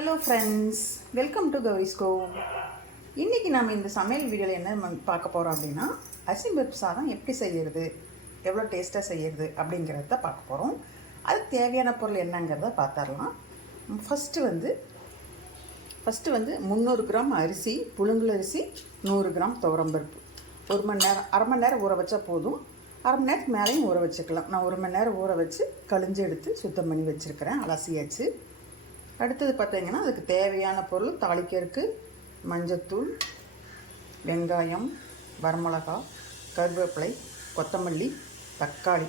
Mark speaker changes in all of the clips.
Speaker 1: Hello friends welcome to கௌரிஸ்கோ இன்றைக்கி நம்ம இந்த சமையல் வீடியோவில் என்ன பார்க்க போகிறோம் அப்படின்னா அரிசி பருப்பு சாதம் எப்படி செய்கிறது எவ்வளோ டேஸ்ட்டாக செய்கிறது அப்படிங்கிறத பார்க்க போகிறோம் அதுக்கு தேவையான பொருள் என்னங்கிறத பார்த்துடலாம். ஃபஸ்ட்டு வந்து ஃபஸ்ட்டு வந்து முந்நூறு கிராம் அரிசி புழுங்கல் அரிசி நூறு கிராம் துவரம்பருப்பு ஒரு மணி நேரம் அரை மணி நேரம் ஊற வச்சா போதும். அரை மணி நேரத்துக்கு மேலேயும் ஊற வச்சுக்கலாம். நான் ஒரு மணி நேரம் ஊற வச்சு கழிஞ்சு எடுத்து சுத்தம் பண்ணி வச்சுருக்கிறேன். அலசியாச்சு. அடுத்தது பார்த்தீங்கன்னா அதுக்கு தேவையான பொருள் தாளிக்கிறதுக்கு மஞ்சத்தூள் வெங்காயம் வரமிளகா கருவேப்பிலை கொத்தமல்லி தக்காளி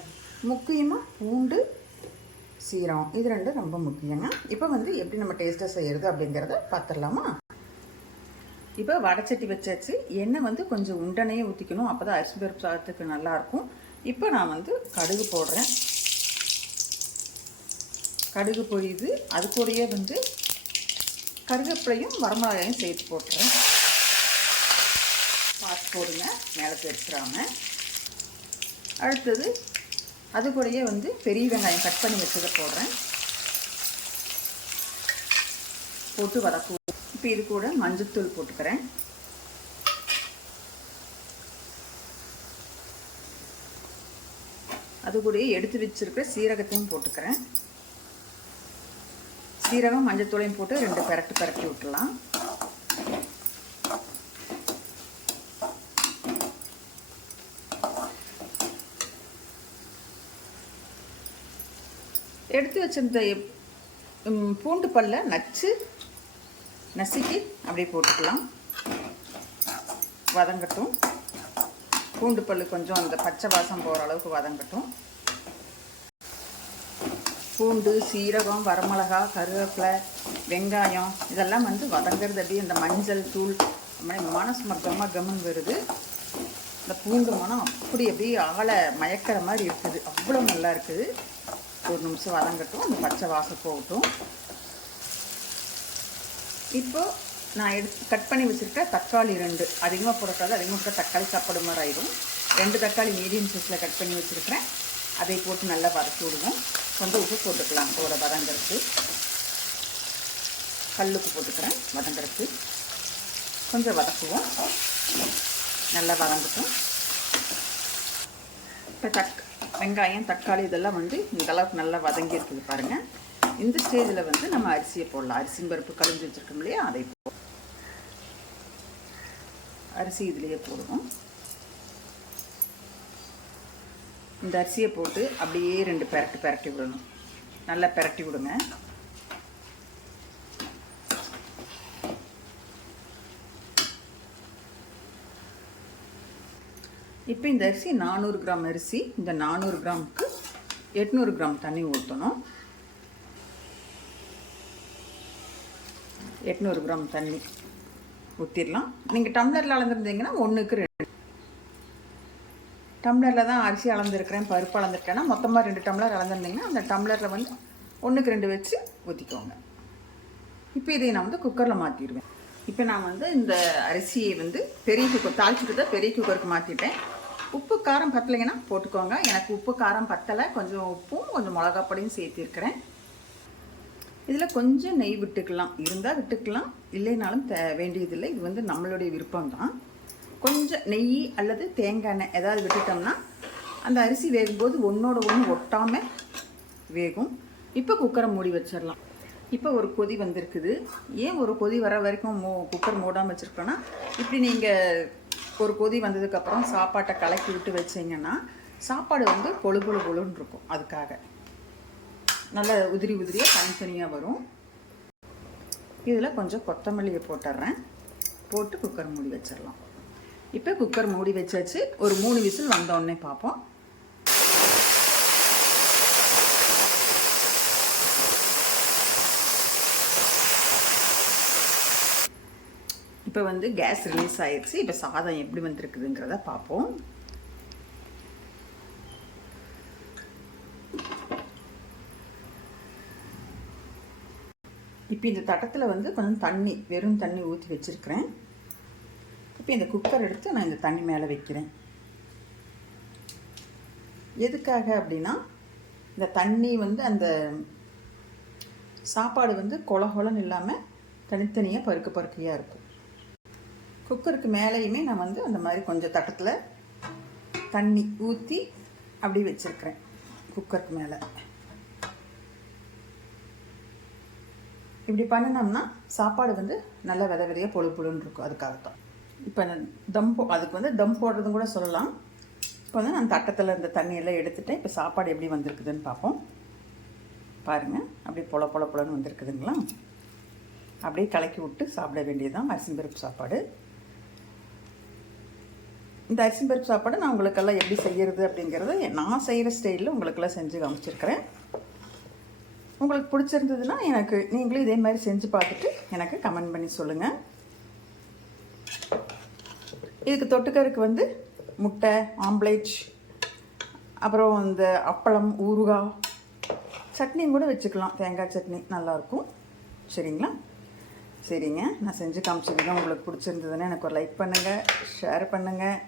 Speaker 1: முக்கியமாக பூண்டு சீரகம். இது ரெண்டும் ரொம்ப முக்கியங்க. இப்போ வந்து எப்படி நம்ம டேஸ்ட்டாக செய்கிறது அப்படிங்கிறத பார்த்துடலாமா இப்போ வடச்சட்டி வச்சாச்சு. எண்ணெய் வந்து கொஞ்சம் உண்டனையே ஊற்றிக்கணும் அப்போ தான் அரிசி பருப்பு சாதத்துக்கு நல்லாயிருக்கும் இப்போ நான் வந்து கடுகு போடுறேன். கடுகு பொரியுது. அது கூடயே வந்து கருவேப்பிலையும் வரமிளகாயும் சேர்த்து போட்டுறேன் பார்த்து போடுங்க. மேலே தெரிச்சிடாம அடுத்தது அது கூடயே வந்து பெரிய வெங்காயம் கட் பண்ணி வச்சதை போடுறேன். போட்டு வதக்கு இப்போ இது கூட மஞ்சத்தூள் போட்டுக்கிறேன். அது கூடயே எடுத்து வச்சிருக்கிற சீரகத்தையும் போட்டுக்கிறேன். சீரகம் மஞ்சத்தூளையும் போட்டு ரெண்டு பெரட்டு பெரட்டி விட்டுலாம் எடுத்து வச்சிருந்த பூண்டு பல்ல நச்சு நசுக்கி அப்படியே போட்டுக்கலாம். வதங்கட்டும். பூண்டு பல் கொஞ்சம் அந்த பச்சை வாசம் போகிற அளவுக்கு வதங்கட்டும். பூண்டு சீரகம் வரமிளகா கருவேப்பிலை வெங்காயம் இதெல்லாம் வந்து வதங்கிறது அப்படியே இந்த மஞ்சள் தூள் அப்படியே மனசு கம்ம கம்மன் வருது. இந்த பூண்டு மனம் அப்படி அப்படியே ஆளை மயக்கிற மாதிரி இருக்குது. அவ்வளோ நல்லா இருக்குது. ஒரு நிமிஷம் வதங்கட்டும். அந்த பச்சை வாசம் போகட்டும். இப்போது நான் எடுத்து கட் பண்ணி வச்சுருக்க தக்காளி ரெண்டு. அதிகமாக போடக்கூடாது. அதிகமாக போட்டால் தக்காளி சாப்பாடு மாதிரி ஆயிடும் ரெண்டு தக்காளி மீடியம் சைஸில் கட் பண்ணி வச்சுருக்கிறேன். அதை போட்டு நல்லா வதக்கி விடுவோம். கொஞ்சம் உப்பு போட்டுக்கலாம். கூட வதங்கிறதுக்கு. கல்லுக்கு போட்டுக்கிறேன். வதங்கிறதுக்கு. கொஞ்சம் வதக்குவோம். நல்லா வதங்கட்டும். இப்போ தக் வெங்காயம் தக்காளி இதெல்லாம் வந்து இந்தளவுக்கு நல்லா வதங்கி இருக்குது பாருங்கள் இந்த ஸ்டேஜில் வந்து நம்ம அரிசியை போடலாம். அரிசி பருப்பு கழிஞ்சு வச்சுருக்கோம் இல்லையா? அதை போ அரிசி இதுலேயே போடுவோம். இந்த அரிசியை போட்டு அப்படியே ரெண்டு பெரட்டு பெரட்டி விடணும். நல்லா பெரட்டி விடுங்க. இப்போ இந்த அரிசி நானூறு கிராம் அரிசி இந்த நானூறு கிராமுக்கு எட்நூறு கிராம் தண்ணி ஊற்றணும் எட்நூறு கிராம் தண்ணி ஊற்றிடலாம் நீங்கள் டம்ளரில் அளந்துருந்தீங்கன்னா ஒன்றுக்கு ரெண்டு டம்ளரில் தான் அரிசி அளந்துருக்கிறேன் பருப்பு அளந்துருக்கேன்னா மொத்தமாக ரெண்டு டம்ளர் அளந்துருந்தீங்கன்னா அந்த டம்ளரில் வந்து ஒன்றுக்கு ரெண்டு வச்சு ஊற்றிக்கோங்க இப்போ இதை நான் வந்து குக்கரில் மாற்றிடுவேன் இப்போ நான் வந்து இந்த அரிசியை வந்து பெரிய குக்கர் தாளிச்சுட்டு தான் பெரிய குக்கருக்கு மாற்றிட்டேன் உப்பு காரம் பத்தலைங்கன்னா போட்டுக்கோங்க. எனக்கு உப்பு காரம் பத்தலை. கொஞ்சம் உப்பும் கொஞ்சம் மிளகாப்பொடியும் சேர்த்திருக்கிறேன். இதில் கொஞ்சம் நெய் விட்டுக்கலாம். இருந்தால் விட்டுக்கலாம். இல்லைனாலும் தே வேண்டியதில்லை. இது வந்து நம்மளுடைய விருப்பம் தான் கொஞ்சம் நெய் அல்லது தேங்காய் எண்ணெய் ஏதாவது விட்டுட்டோம்னா அந்த அரிசி வேகும்போது ஒன்றோட ஒன்று ஒட்டாமல் வேகும். இப்போ குக்கரை மூடி வச்சிடலாம். இப்போ ஒரு கொதி வந்திருக்குது. ஏன் ஒரு கொதி வர வரைக்கும் மூ குக்கர் மூடாமல் வச்சுருக்கோன்னா இப்படி நீங்கள் ஒரு கொதி வந்ததுக்கப்புறம் சாப்பாட்டை கலக்கி விட்டு வச்சிங்கன்னா சாப்பாடு வந்து பொழு பொழு பொழுன்னு இருக்கும் அதுக்காக. நல்ல உதிரி உதிரியாக தனித்தனியாக வரும். இதில் கொஞ்சம் கொத்தமல்லியை போட்டுடுறேன் போட்டு குக்கர் மூடி வச்சிடலாம். இப்போ குக்கர் மூடி வச்சாச்சு. ஒரு மூணு விசில் வந்தோடனே பார்ப்போம். இப்போ வந்து கேஸ் ரிலீஸ் ஆயிடுச்சு இப்போ சாதம் எப்படி வந்திருக்குதுங்கிறத பார்ப்போம். இப்போ இந்த தட்டத்தில் வந்து கொஞ்சம் தண்ணி வெறும் தண்ணி ஊற்றி வச்சுருக்கிறேன். இப்போ இந்த குக்கர் எடுத்து நான் இந்த தண்ணி மேலே வைக்கிறேன். எதுக்காக அப்படின்னா இந்த தண்ணி வந்து அந்த சாப்பாடு வந்து கொலகொலன்னு இல்லாமல் தனித்தனியாக பருக்க பருக்கையாக இருக்கும். குக்கருக்கு மேலேயுமே நான் வந்து அந்த மாதிரி கொஞ்சம் தட்டத்தில் தண்ணி ஊற்றி அப்படி வச்சுருக்கிறேன் குக்கருக்கு மேலே. இப்படி பண்ணினோம்னா சாப்பாடு வந்து நல்லா வித விதையாக பொழு பொழுன்னு இருக்கும் அதுக்காகத்தான். இப்போ நான் தம் போ அதுக்கு வந்து தம் போடுறதும் கூட சொல்லலாம். இப்போ வந்து நான் தட்டத்தில் இருந்த தண்ணியெல்லாம் எடுத்துட்டேன். இப்போ சாப்பாடு எப்படி வந்திருக்குதுன்னு பார்ப்போம் பாருங்கள் அப்படியே பொல பொல பொலன்னு வந்திருக்குதுங்களா? அப்படியே கலக்கி விட்டு சாப்பிட வேண்டியதுதான் அரிசி பருப்பு சாப்பாடு. இந்த அரிசி பருப்பு சாப்பாடு நான் உங்களுக்கெல்லாம் எப்படி செய்கிறது அப்படிங்கிறத நான் செய்கிற ஸ்டைலில் உங்களுக்கெல்லாம் செஞ்சு காமிச்சிருக்கிறேன். உங்களுக்கு பிடிச்சிருந்ததுன்னா எனக்கு நீங்களும் இதே மாதிரி செஞ்சு பார்த்துட்டு எனக்கு கமெண்ட் பண்ணி சொல்லுங்கள் இதுக்கு தொட்டுக்கருக்கு வந்து முட்டை ஆம்லேட் அப்புறம் இந்த அப்பளம் ஊறுகாய். சட்னியும் கூட வச்சுக்கலாம். தேங்காய் சட்னி நல்லாயிருக்கும் சரிங்களா? சரிங்க. நான் செஞ்சு காமிச்சதுதான் உங்களுக்கு பிடிச்சிருந்ததுன்னா எனக்கு ஒரு லைக் பண்ணுங்கள் ஷேர் பண்ணுங்கள்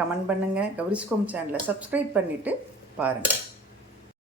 Speaker 1: கமெண்ட் பண்ணுங்கள் கௌரிஸ்கோம் சேனலை சப்ஸ்கிரைப் பண்ணிவிட்டு பாருங்கள்